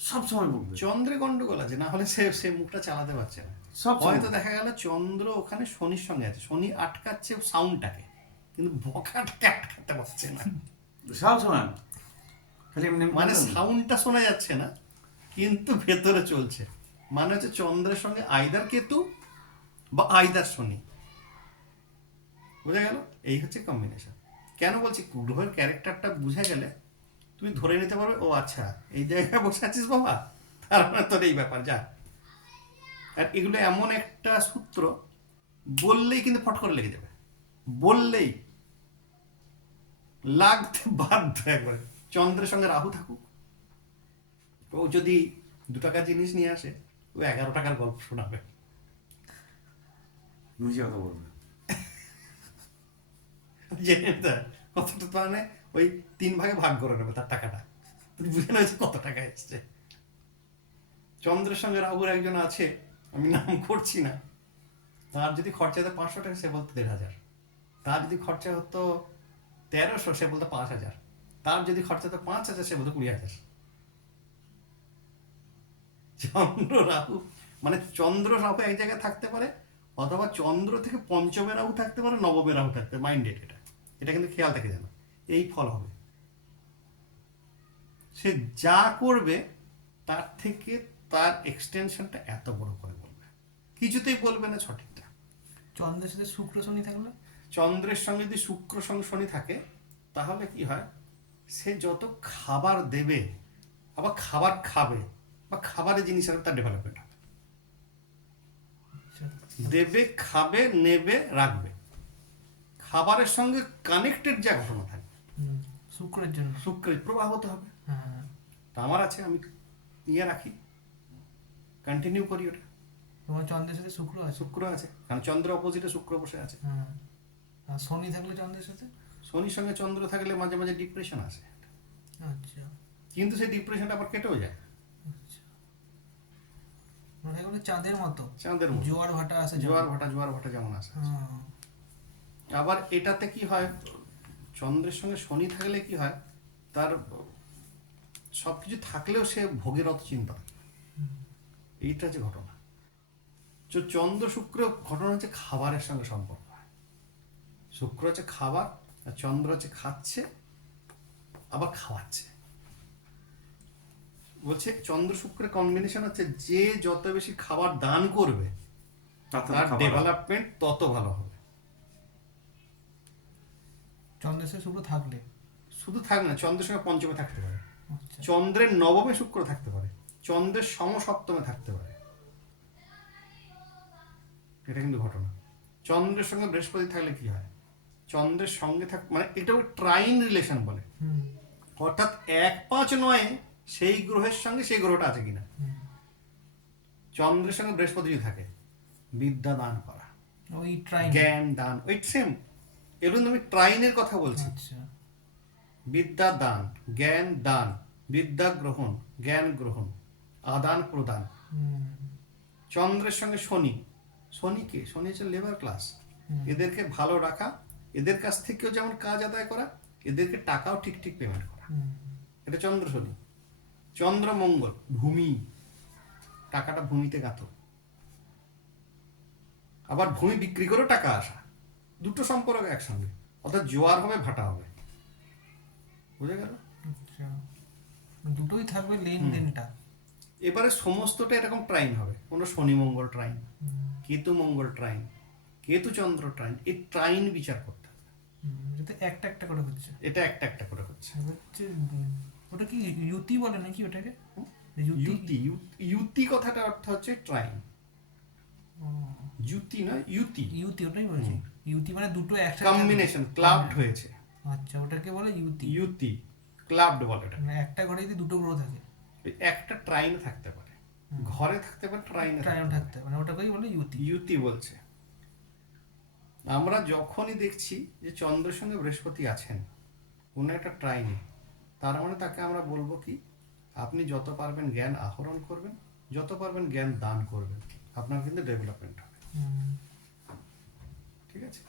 সবসময় বকবে, চন্দ্রে গন্ডগোল আছে, না হলে সে সে মুখটা চালাতে পারছে না। সব হয়তো দেখা গেল চন্দ্র ওখানে শনির সঙ্গে আছে, শনি আটকাচ্ছে সাউন্ডটাকে, কিন্তু বকাটাকে আটকাতে পারছে না। সবসময় খালি এমনি মানে সাউন্ডটা শোনা যাচ্ছে না, কিন্তু ভেতরে চলছে। মানে হচ্ছে চন্দ্রের সঙ্গে আইদার কেতু বা আইদার শনি, বুঝা গেল? এই হচ্ছে কম্বিনেশন। কেন বলছি, গ্রহের ক্যারেক্টারটা বুঝে গেলে তুমি ধরে নিতে পারবে, ও আচ্ছা এই জায়গায় বসে আছিস বাবা, তার মানে তোর এই ব্যাপার, যা। আর এগুলো এমন একটা সূত্র, বললেই কিন্তু ফট করে লেগে যাবে, বললেই লাগতে বাধ্য একবারে। চন্দ্রের সঙ্গে রাহু থাকুক, ও যদি 2 টাকার জিনিস নিয়ে আসে, ও 11 টাকার গল্প শোনাবে। বুঝে কথা বলবে, জেনে নিতে হয় কতটা, মানে ওই 3 ভাগে ভাগ করে নেবে তার টাকাটা, তুমি বুঝে নেবে কত টাকা এসছে। চন্দ্রের সঙ্গে রাহুর একজন আছে, আমি নাম করছি না, তার যদি খরচা হতো 500 টাকা, সে বলতো 1500। তার যদি খরচা হতো 1300, সে বলতো 5000। তার যদি খরচা হতো 5000, সে বলতো 20000। চন্দ্র রাহু, মানে চন্দ্র রাহু এক জায়গায় থাকতে পারে, অথবা চন্দ্র থেকে পঞ্চমে রাহু থাকতে পারে, নবমে রাহু থাকতে পারে। মাইন্ডেড, এটা কিন্তু খেয়াল থাকে যেন, এই ফল হবে। সে যা করবে তার থেকে তার এক্সটেনশনটা এত বড় করে বলবে, কিছুতেই বলবে না সঠিকটা। চন্দ্রের সাথে শুক্র শনি থাকলে, চন্দ্রের সঙ্গে যদি শুক্র সঙ্গে শনি থাকে, তাহলে কি হয়, সে যত খাবার দেবে, আবার খাবার খাবে, বা খাবারের জিনিস হবে, তার ডেভেলপমেন্ট হবে। দেবে, খাবে, নেবে, রাখবে, খাবারের সঙ্গে কানেক্টেড যা ঘটনা থাকবে, শুক্রের জন্য শুক্রের প্রবাহ হতে হবে। হ্যাঁ, তা আমার আছে, আমি ইয়ে রাখি, কন্টিনিউ করি ওটা। তোমার চন্দ্রের সাথে শুক্র আছে। শুক্র আছে, কারণ চন্দ্র অপোজিটে শুক্র বসে আছে। হ্যাঁ, আর শনি থাকলে চন্দ্রের সাথে, শনির সঙ্গে চন্দ্র থাকলে মাঝে মাঝে ডিপ্রেশন আসে, আচ্ছা কিন্তু সেই ডিপ্রেশনটা আবার কেটেও যায়। আচ্ছা, মানে এগুলো চাঁদের মতো, চাঁদের মতো জোয়ার ভাটা আছে, জোয়ার ভাটা যেমন আসে। হ্যাঁ, আবার এটাতে কি হয়, চন্দ্রের সঙ্গে শনি থাকলে কি হয়, তার সবকিছু থাকলেও সে ভোগের অত চিন্তা থাকে। এইটা হচ্ছে ঘটনা। তো চন্দ্র শুক্র ঘটনা হচ্ছে খাবারের সঙ্গে সম্পর্ক হয়। শুক্র হচ্ছে খাবার, আর চন্দ্র হচ্ছে খাচ্ছে আবার খাওয়াচ্ছে। বলছে চন্দ্র শুক্রের কম্বিনেশন হচ্ছে, যে যত বেশি খাবার দান করবে তার ডেভেলপমেন্ট তত ভালো হবে। চন্দ্রের সাথে শুক্র থাকলে, শুধু থাক না, চন্দ্রের সঙ্গে পঞ্চমে থাকতে পারে, আচ্ছা, চন্দ্রের নবমে শুক্র থাকতে পারে, চন্দ্রের সমসপ্তমে থাকতে পারে। এটা কিন্তু ঘটনা। চন্দ্রের সঙ্গে বৃহস্পতি থাকলে কি হয়, চন্দ্রের সঙ্গে মানে এটা ট্রাইন রিলেশন বলে, অর্থাৎ 1-5 নয় সেই গ্রহের সঙ্গে সেই গ্রহটা আছে কিনা। চন্দ্রের সঙ্গে বৃহস্পতি যদি থাকে, বিদ্যা দান করা, ওই ট্রাই। জ্ঞান দান, ওই সেম। এগুলো আমি ট্রাইনের কথা বলছি। আচ্ছা। বিদ্যা দান, জ্ঞান দান, বিদ্যা গ্রহণ, জ্ঞান গ্রহণ, আদান প্রদান। হুম। চন্দ্রের সঙ্গে শনি, শনিকে, শনি হচ্ছে লেবার ক্লাস, হুম। এদেরকে ভালো রাখা, এদের কাছ থেকেও যেমন কাজ আদায় করা, এদেরকে টাকাও ঠিক ঠিক পেমেন্ট করা, হুম। এটা চন্দ্র শনি। চন্দ্র মঙ্গল, ভূমি, টাকাটা ভূমিতে গাঁথো, আবার ভূমি বিক্রি করে টাকা আসা, দুটো সম্পর্ক একসঙ্গে, অর্থাৎ জোয়ার হবে ভাটা হবে, বুঝে গেল? আচ্ছা, দুটোই থাকবে লেনদেনটা। এবারে সমস্তটা এরকম ট্রাইন হবে, কোনো শনি মঙ্গল ট্রাইন, কেতু মঙ্গল ট্রাইন, কেতু চন্দ্র ট্রাইন, এই ট্রাইন বিচার করতে হবে। যাতে একটা একটা করে হচ্ছে। এটা একটা একটা করে হচ্ছে। এবার হচ্ছে ওটা কি ইউতি বলে নাকি ওটাকে? ইউতি, ইউতি কথাটার অর্থ হচ্ছে ট্রাইন। জুতি না, ইউতি, ইউতি, ওটাই বলছি। ইউতি মানে দুটো একসাথে কম্বিনেশন, ক্লাবড হয়েছে। আচ্ছা, ওটাকে বলে ইউতি। ইউতি, ক্লাবড বলে এটা। মানে একটা ঘরে যদি দুটো গ্রহ থাকে, একটা ট্রাইন থাকতে পারে, ঘরে থাকতে পারে, ট্রাইনে ট্রায়ন থাকতে মানে ওটাকেই বলে ইউতি। ইউতি বলছে। আমরা যখনই দেখছি যে চন্দ্রের সঙ্গে বৃহস্পতি আছেন কোনো একটা ট্রাইনে, তার মানে তাকে আমরা বলবো কি, আপনি যত পারবেন জ্ঞান আহরণ করবেন, যত পারবেন জ্ঞান দান করবেন, আপনার কিন্তু ডেভেলপমেন্ট হবে। ঠিক আছে?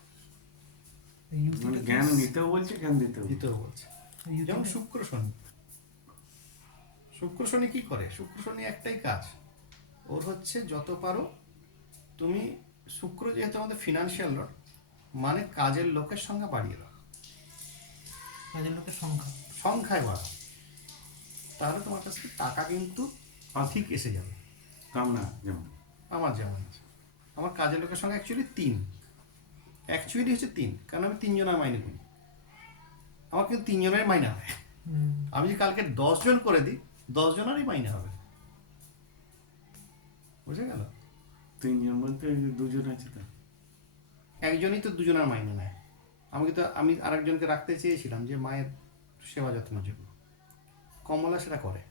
মানে জ্ঞান নিতেও বলছে, জ্ঞান দিতেও বলছে। দিতেও বলছে। যেমন শুক্র শনি, শুক্র শনি কি করে? শুক্র শনি একটাই কাজ ওর হচ্ছে, যত পারো তুমি, শুক্র যেহেতু আমাদের ফিনান্সিয়াল লর্ড, মানে কাজের লোকের সংখ্যা বাড়িয়ে দাও, কাজের লোকের সংখ্যা সংখ্যায় বাড়াও, তাহলে তোমার কাছে টাকা কিন্তু ঠিক এসে যাবে। কামনা যেমন আমার যেমন আছে, আমার কাজের লোকের সংখ্যা অ্যাকচুয়ালি 3, অ্যাকচুয়ালি হচ্ছে 3, কারণ আমি 3 জনের মাইনে করি, আমার কিন্তু 3 জনের মাইনে হবে। আমি যদি কালকে 10 জন করে দিই, 10 জনেরই মাইনে হবে, বুঝে গেল? 3 জন বলতে 2 জন আছে তো। একজনই তো 2 জনের মাইনে নেয়। আমি আরেকজনকে রাখতে চেয়েছিলাম যে মায়ের সেবা যত্নের জন্য, কমলা সেটা করে,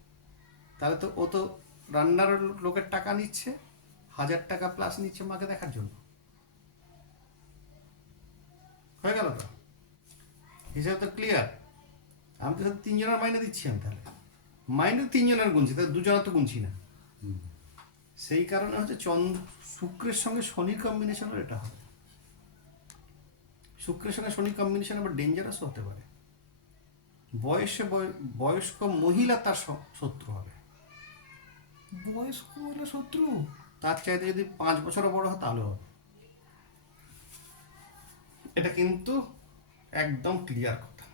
তাহলে তো ও তো রান্নার লোকের টাকা নিচ্ছে, 1000 টাকা প্লাস নিচ্ছে মাকে দেখার জন্য, হয়ে গেল তো? হিসাব তো ক্লিয়ার। আমি তো 3 জনের মাইনে দিচ্ছি, আমি তাহলে মাইনে 3 জনের গুনছি, তাহলে 2 জনের তো গুনছি না। সেই কারণে হচ্ছে শুক্রের সঙ্গে শনির কম্বিনেশনও এটা হবে। শুক্রের সঙ্গে শনির কম্বিনেশন আবার ডেঞ্জারাসও হতে পারে। বয়স্ক মহিলা তার শত্রু হবে। বয়স্ক হলে শত্রু? তার চাইতে যদি 5 বছরও বড় হয় তাহলেও হবে। এটা কিন্তু একদম ক্লিয়ার কথা।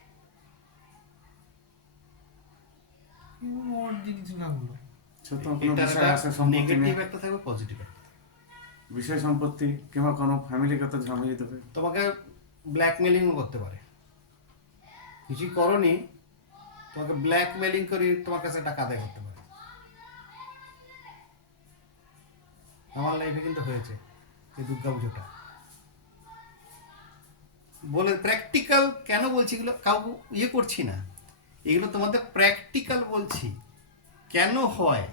ওর জিনিস লাগলো। নেগেটিভ একটা থাকবে, পজিটিভ একটা থাকবে। বিষয় সম্পত্তি কিংবা কোনো ফ্যামিলিগত ঝামেলা দেবে, তোমাকে ব্ল্যাকমেলিং করতে পারে, কিছু করনি, তোমাকে ব্ল্যাকমেলিং করে তোমার কাছে টাকা আদায় করতে পারে। আমার লাইফে কিন্তু হয়েছে এই দুর্গা পুজোটা। বলে প্র্যাকটিক্যাল কেন বলছি, এগুলো কাউকে ইয়ে করছি না, এগুলো তোমাদের প্র্যাকটিক্যাল বলছি কেন হয়।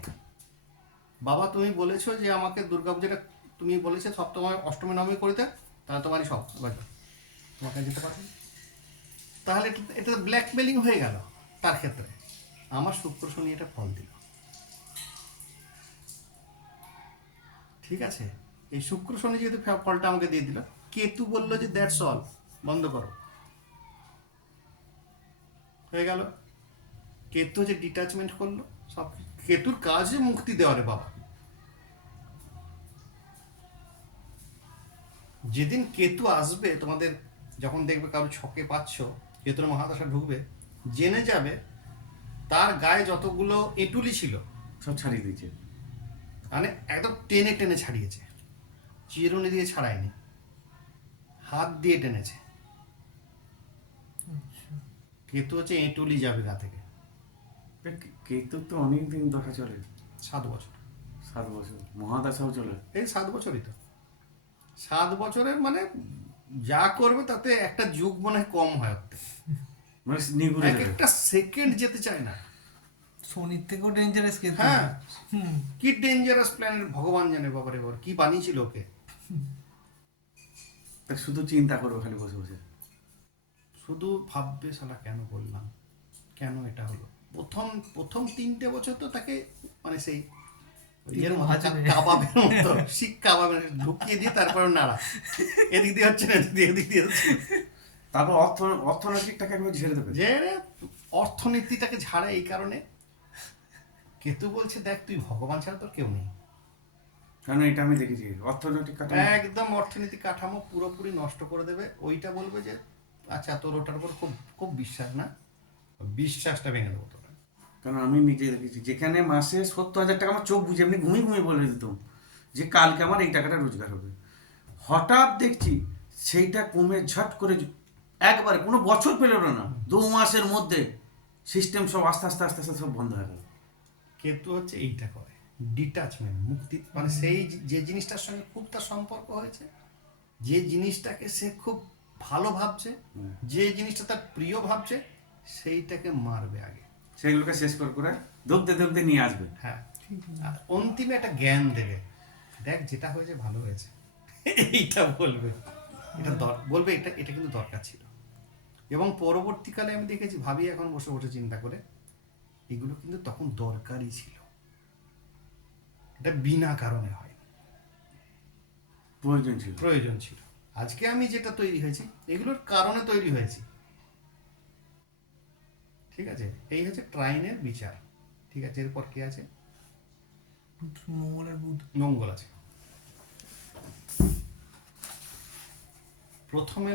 বাবা তুমি বলেছো যে আমাকে দুর্গা পুজোটা, তুমি বলেছো সপ্তমী অষ্টমী নবমী করে দেয়, তাহলে তোমারই সব তোমাকে যেতে পারবে, তাহলে এটা ব্ল্যাকমেলিং হয়ে গেল। তার ক্ষেত্রে আমার শুক্র শনি এটা ফল দিল। ঠিক আছে, এই শুক্র শনি যেহেতু ফলটা আমাকে দিয়ে দিল, কেতু বললো যে দ্যাটস অল, বন্ধ করো, হয়ে গেল। কেতু যে ডিটাচমেন্ট করলো সব, কেতুর কাজে মুক্তি দেওয়া রে বাবা। যেদিন কেতু আসবে তোমাদের, যখন দেখবে কারো ছকে পাচ্ছ কেতুর মহাদশা ঢুকবে, জেনে যাবে তার গায়ে যতগুলো এঁটুলি ছিল সব ছাড়িয়ে দিয়েছে, মানে একদম টেনে টেনে ছাড়িয়েছে, চিরুনি দিয়ে ছাড়ায়নি, হাত দিয়ে টেনেছে। কেতু হচ্ছে এঁটুলি যাবে গা থেকে। কেতু তো অনেকদিন দশা চলে, 7 বছর। 7 বছর মহাদশাও চলে। এই 7 বছরই তো, 7 বছরের মানে যা করবে তাতে একটা যুগ মনে হয় কম হয়, মানে নিগুড়ে এক একটা সেকেন্ড যেতে চায় না। শনির থেকেও ডেঞ্জারাস কেতু। হ্যাঁ, কি ডেঞ্জারাস প্ল্যানেট ভগবান জানে, বাবারে বাবা কি বানিয়েছিল ওকে। তা শুধু চিন্তা করবে খালি বসে বসে। শুধু ভাববে শালা কেন করলাম, কেন এটা হলো। প্রথম প্রথম 3টে বছর তো তাকে মানে সেই ইয়ের মতো, ভাজবে। কাবাবের মতো শিক কাবাবের ঢুকিয়ে দিয়ে তারপরে নাড়া, এদিক দিয়ে হচ্ছে না, এদিক দিয়ে হচ্ছে না। তারপর অর্থনৈতিকটাকে একবার ঝেড়ে দেবে। যে অর্থনীতিটাকে ঝাড়ে এই কারণে, কেতু বলছে দেখ তুই ভগবান ছাড়া তোর কেউ নেই। কারণ এটা আমি দেখেছি অর্থনৈতিক কাঠামো একদম অর্থনৈতিক কাঠামো পুরোপুরি নষ্ট করে দেবে। ওইটা বলবে যে আচ্ছা তোর ওটার উপর খুব খুব বিশ্বাস না, বিশ্বাসটা ভেঙে দেবো তোর। কারণ আমি নিজে দেখেছি যেখানে মাসে 70,000 টাকা আমার চোখ বুঝে এমনি ঘুমিয়ে ঘুমিয়ে বলে দিতাম যে কালকে আমার এই টাকাটা রোজগার হবে, হঠাৎ দেখছি সেইটা কমে ঝট করে একবারে কোনো বছর পেল না, 2 মাসের মধ্যে সিস্টেম সব আস্তে আস্তে আস্তে আস্তে সব বন্ধ হয়ে গেল। কেতু হচ্ছে এইটা করে, ডিটাচমেন্ট, মুক্তি, মানে সেই যে জিনিসটার সঙ্গে খুব তার সম্পর্ক হয়েছে, যে জিনিসটাকে সে খুব ভালো ভাবছে, যে জিনিসটা তার প্রিয় ভাবছে, সেইটাকে মারবে আগে, সেইগুলোকে শেষ করে ধুকতে নিয়ে আসবে। হ্যাঁ, আর অন্তিমে একটা জ্ঞান দেবে, দেখ যেটা হয়েছে ভালো হয়েছে, এইটা বলবে, এটা বলবে এটা এটা কিন্তু দরকার ছিল। এবং পরবর্তীকালে আমি দেখেছি, ভাবি এখন বসে বসে চিন্তা করে, এগুলো কিন্তু তখন দরকারই ছিল, এটা বিনা কারণে হয়, প্রয়োজন ছিল। আজকে আমি যেটা তৈরি হয়েছি এগুলোর কারণে তৈরি হয়েছি, ঠিক আছে। এই হচ্ছে ট্রাইনের বিচার, ঠিক আছে। এরপর কে আছে? মঙ্গলের বুধ। মঙ্গল আছে। প্রথমে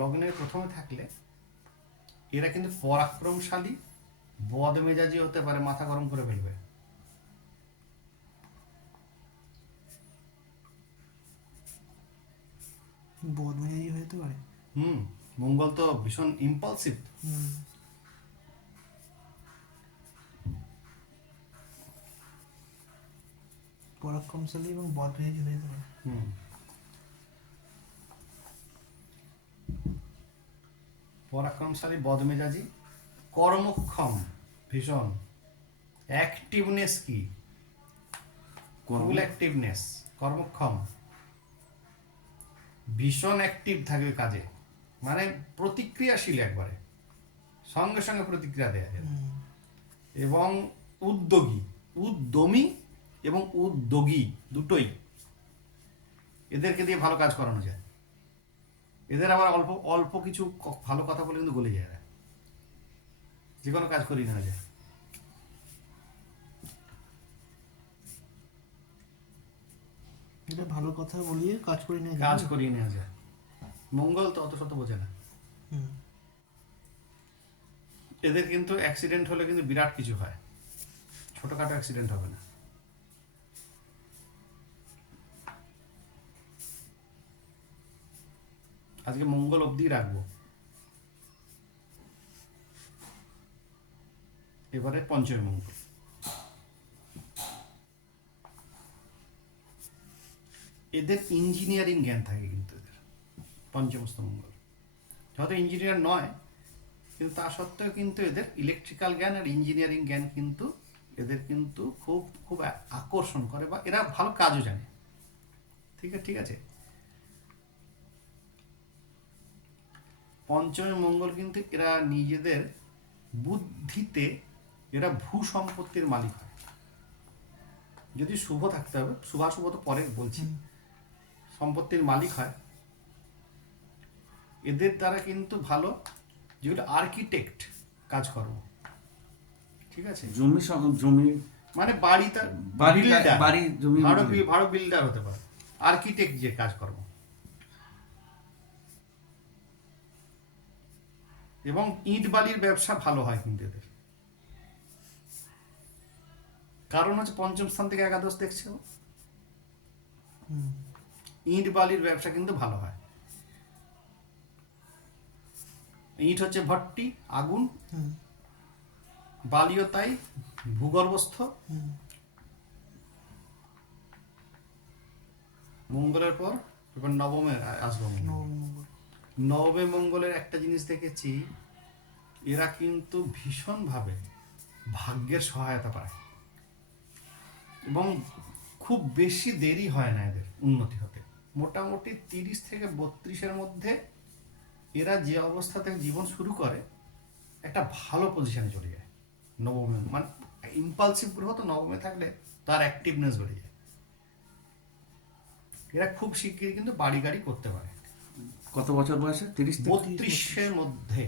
লগ্নের প্রথমে থাকলে এরা কিন্তু পরাক্রমশালী, বদমেজাজি হতে পারে, মাথা গরম করে ফেলবে। বদমেজাজি হতে পারে। মঙ্গল তো ভীষণ ইম্পালসিভ। পরাক্রমশালী এবং বদমেজাজি হতে পারে। পরাক্রমশালী, বদমেজাজি, কর্মক্ষম, ভীষণ অ্যাক্টিভনেস, কি ফুল অ্যাক্টিভনেস, কর্মক্ষম, ভীষণ অ্যাক্টিভ থাকবে কাজে, মানে প্রতিক্রিয়াশীল একবারে, সঙ্গে সঙ্গে প্রতিক্রিয়া দেয়া যাবে। এবং উদ্যমী এবং উদ্যোগী দুটোই, এদেরকে দিয়ে ভালো কাজ করানো যায়। এদের আবার অল্প অল্প কিছু ভালো কথা বলে কিন্তু গলে যায়, যে কোনো কাজ করিয়ে নেওয়া যায়। এটা ভালো কথা বলিয়ে কাজ করে নিয়ে কাজ করিয়ে নেওয়া যায়। মঙ্গল তো অত শত বোঝে না। এদের কিন্তু অ্যাক্সিডেন্ট হলে কিন্তু বিরাট কিছু হয়, ছোটখাটো অ্যাক্সিডেন্ট হবে না। আজকে মঙ্গল অবধি রাখবো। এবারে পঞ্চমী মঙ্গল। এদের ইঞ্জিনিয়ারিং জ্ঞান থাকে কিন্তু, এদের পঞ্চমস্ত মঙ্গল হয়তো ইঞ্জিনিয়ার নয়, কিন্তু তা সত্ত্বেও কিন্তু এদের ইলেকট্রিক্যাল জ্ঞান আর ইঞ্জিনিয়ারিং জ্ঞান কিন্তু এদের কিন্তু খুব খুব আকর্ষণ করে, বা এরা ভালো কাজও জানে। ঠিক আছে। পঞ্চমী মঙ্গল কিন্তু এরা নিজেদের বুদ্ধিতে এরা ভূ সম্পত্তির মালিক হয়, যদি শুভ থাকতে হবে, শুভাশুভ তো পরে বলছি, সম্পত্তির মালিক হয়। এদের দ্বারা কিন্তু ভালো যেগুলো আর্কিটেক্ট কাজকর্ম, ঠিক আছে, জমি মানে ভালো বিল্ডার হতে পারে, আর্কিটেক্ট যে কাজকর্ম, এবং ইট বালির ব্যবসা ভালো হয় কিন্তু এদের। কারণ হচ্ছে পঞ্চম স্থান থেকে একাদশ দেখছে, ইট বালির ব্যবসা কিন্তু ভালো হয়। ইট হচ্ছে ভট্টি, আগুন, বালিও তাই, ভূগর্ভস্থ। মঙ্গলের পর এবার নবমে আসবো। নবমে মঙ্গলের একটা জিনিস দেখেছি, এরা কিন্তু ভীষণভাবে ভাগ্যের সহায়তা পায়, এবং খুব বেশি দেরি হয় না এদের উন্নতি হতে। মোটামুটি 30 থেকে 32-এর মধ্যে এরা যে অবস্থা থেকে জীবন শুরু করে একটা ভালো পজিশনে চলে যায় নবমে, মানে ইম্পালসিভ গ্রহ তো নবমে থাকলে তার অ্যাক্টিভনেস বেড়ে যায়। এরা খুব শিগগিরই কিন্তু বাড়ি গাড়ি করতে পারে। কত বছর বয়সে? 30 থেকে 32-এর মধ্যে,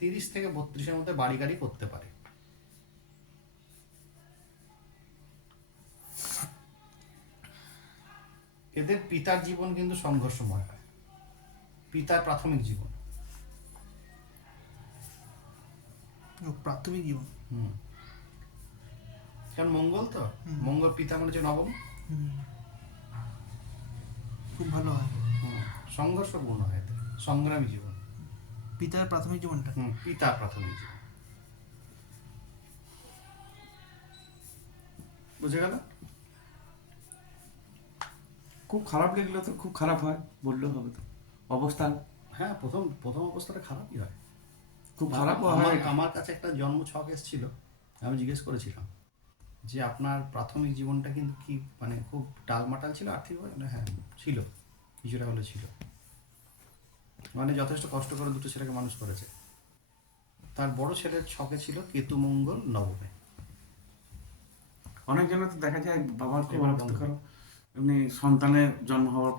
30 থেকে 32-এর মধ্যে বাড়ি গাড়ি করতে পারে। এদের পিতার জীবন কিন্তু সংঘর্ষময় হয়, পিতার প্রাথমিক জীবন। প্রাথমিক জীবন। কারণ মঙ্গল তো, মঙ্গল পিতা মানে হচ্ছে নবম। খুব ভালো হয়। সংঘর্ষপূর্ণ হয় এদের, সংগ্রামী জীবন। পিতার প্রাথমিক জীবনটা। পিতার প্রাথমিক জীবন। বুঝে গেল? খুব খারাপ লাগলে তো খুব খারাপ হয় বললেও হবে তো অবস্থা। হ্যাঁ, প্রথম প্রথম অবস্থাটা খারাপই হয়, খুব খারাপ আমার হয়। আমার কাছে একটা জন্ম ছক এসেছিল, আমি জিজ্ঞেস করেছিলাম যে আপনার প্রাথমিক জীবনটা কিন্তু কি মানে খুব টালমাটাল ছিল আর্থিকভাবে? হ্যাঁ ছিল, কিছুটা হলে ছিল, মানে যথেষ্ট কষ্ট করে দুটো ছেলেকে মানুষ করেছে। তার বড় ছেলের ছকে ছিল কেতু মঙ্গল নবমে। অনেক জনের তো দেখা যায় বাবার খুব এবার অবস্থা বন্ধ। খারাপ, এমনি সন্তানের জন্ম হওয়ার